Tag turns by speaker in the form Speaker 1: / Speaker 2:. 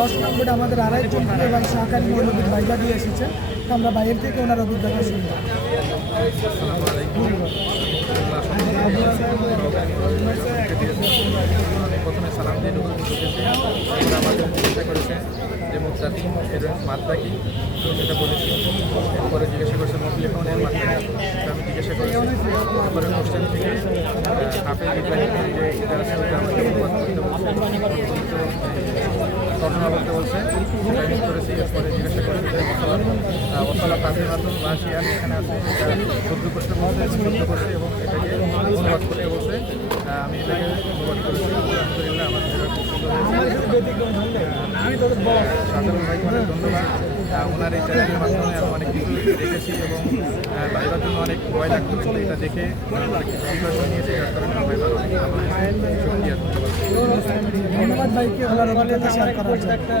Speaker 1: দশ নম্বরে আমাদের আড়াইজন এবং সহকারী মৌলবীর বাইজা দিয়ে এসেছে। আমরা বাইরের থেকে ওনার অভিজ্ঞতা শুনব
Speaker 2: প্রথমে সালাম দিয়ে আমাদের জিজ্ঞাসা করেছে, যে মুক্তাদি এর মাত্রা কি? তো সেটা বলেছি। এরপরে জিজ্ঞাসা করেছে মুফলিফোনের মাত্রা আমি জিজ্ঞাসা করেছি তারপরে কোশ্চেন থেকে হাফেজ ইব্রাহিমের যে এটা আছে ওটা আমাকে অনুবাদ করতে বলছে ঘটনা বলতে বলছে। করেছি মাধ্যমে এখানে করতে বলছে। আমি এটাকে ধন্যবাদ। ওনার এই চ্যানেলের মাধ্যমে আমি অনেক কিছু দেখেছি এবং আহ, ভাইবার জন্য অনেক ভয় লাগতো এটা দেখে নিয়েছে
Speaker 1: ধন্যবাদ ভাইকে ওনার অভিজ্ঞতা শেয়ার করার জন্য